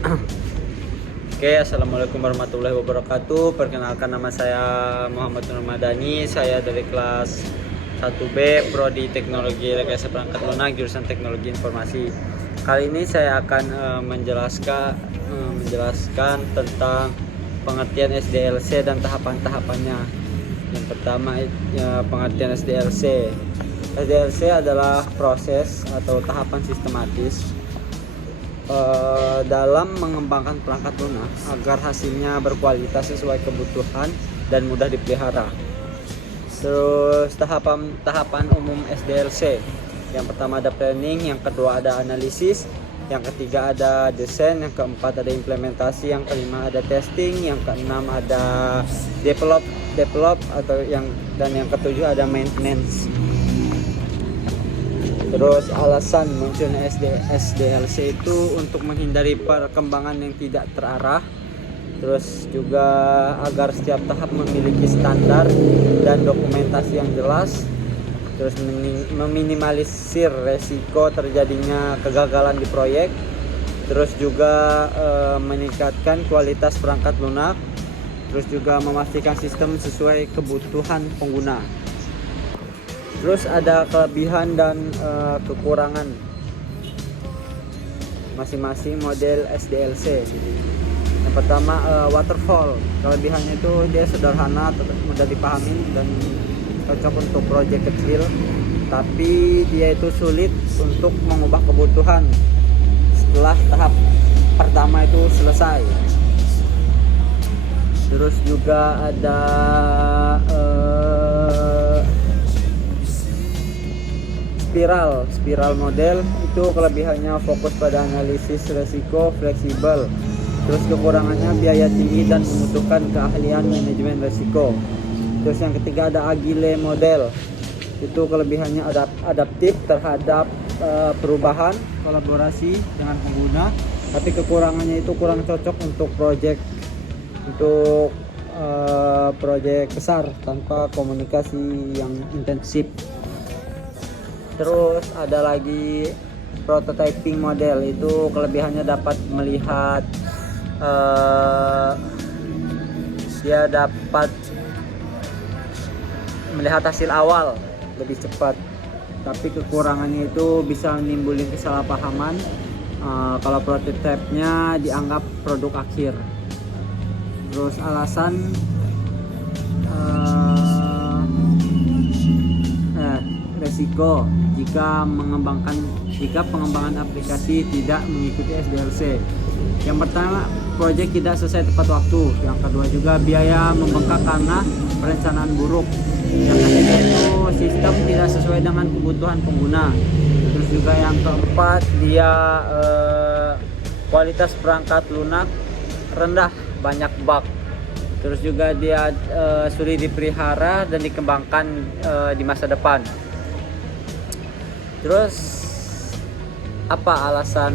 Oke, assalamualaikum warahmatullahi wabarakatuh. Perkenalkan, nama saya Muhammad Nur Madani. Saya dari kelas 1B Prodi Teknologi Rekayasa Perangkat Lunak, jurusan Teknologi Informasi. Kali ini saya akan menjelaskan tentang pengertian SDLC dan tahapan-tahapannya. Yang pertama, pengertian SDLC. SDLC adalah proses atau tahapan sistematis dalam mengembangkan perangkat lunak agar hasilnya berkualitas sesuai kebutuhan dan mudah dipelihara. Terus tahapan umum SDLC. Yang pertama ada planning, yang kedua ada analisis, yang ketiga ada desain, yang keempat ada implementasi, yang kelima ada testing, yang keenam ada develop dan yang ketujuh ada maintenance. Terus alasan munculnya SDLC itu untuk menghindari perkembangan yang tidak terarah. Terus juga agar setiap tahap memiliki standar dan dokumentasi yang jelas. Terus meminimalisir resiko terjadinya kegagalan di proyek. Terus juga meningkatkan kualitas perangkat lunak. Terus juga memastikan sistem sesuai kebutuhan pengguna. Terus ada kelebihan dan kekurangan masing-masing model SDLC. Yang pertama waterfall. Kelebihannya itu dia sederhana, mudah dipahami dan cocok untuk proyek kecil. Tapi dia itu sulit untuk mengubah kebutuhan setelah tahap pertama itu selesai. Terus juga ada spiral model. Itu kelebihannya fokus pada analisis resiko, fleksibel. Terus kekurangannya biaya tinggi dan membutuhkan keahlian manajemen resiko. Terus yang ketiga ada agile model. Itu kelebihannya adaptif terhadap perubahan, kolaborasi dengan pengguna. Tapi kekurangannya itu kurang cocok untuk proyek besar tanpa komunikasi yang intensif. Terus ada lagi prototyping model. Itu kelebihannya dapat melihat dia dapat melihat hasil awal lebih cepat. Tapi kekurangannya itu bisa menimbulkan kesalahpahaman kalau prototipe-nya dianggap produk akhir. Terus alasan resiko jika pengembangan aplikasi tidak mengikuti SDLC. Yang pertama, proyek tidak selesai tepat waktu. Yang kedua juga biaya membengkak karena perencanaan buruk. Yang ketiga itu sistem tidak sesuai dengan kebutuhan pengguna. Terus juga yang keempat, dia kualitas perangkat lunak rendah, banyak bug. Terus juga dia sulit dipelihara dan dikembangkan di masa depan. Terus apa alasan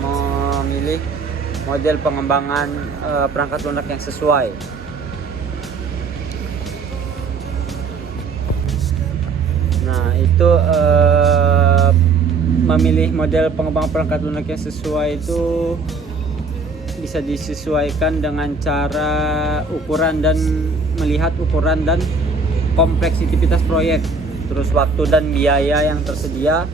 memilih model pengembangan perangkat lunak yang sesuai? Nah, itu memilih model pengembangan perangkat lunak yang sesuai itu bisa disesuaikan dengan cara melihat ukuran dan kompleksitas proyek. Terus waktu dan biaya yang tersedia,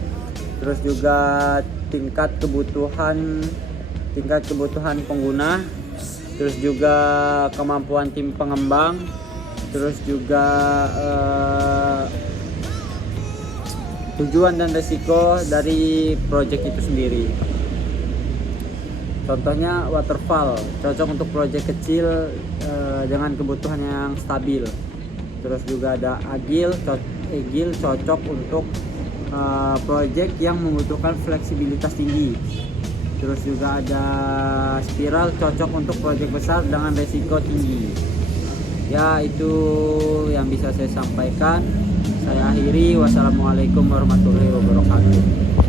terus juga tingkat kebutuhan pengguna, terus juga kemampuan tim pengembang, terus juga tujuan dan resiko dari proyek itu sendiri. Contohnya waterfall, cocok untuk proyek kecil dengan kebutuhan yang stabil. Terus juga ada agile, cocok untuk proyek yang membutuhkan fleksibilitas tinggi. Terus juga ada spiral, cocok untuk proyek besar dengan resiko tinggi. Ya, itu yang bisa saya sampaikan. Saya akhiri. Wassalamualaikum warahmatullahi wabarakatuh.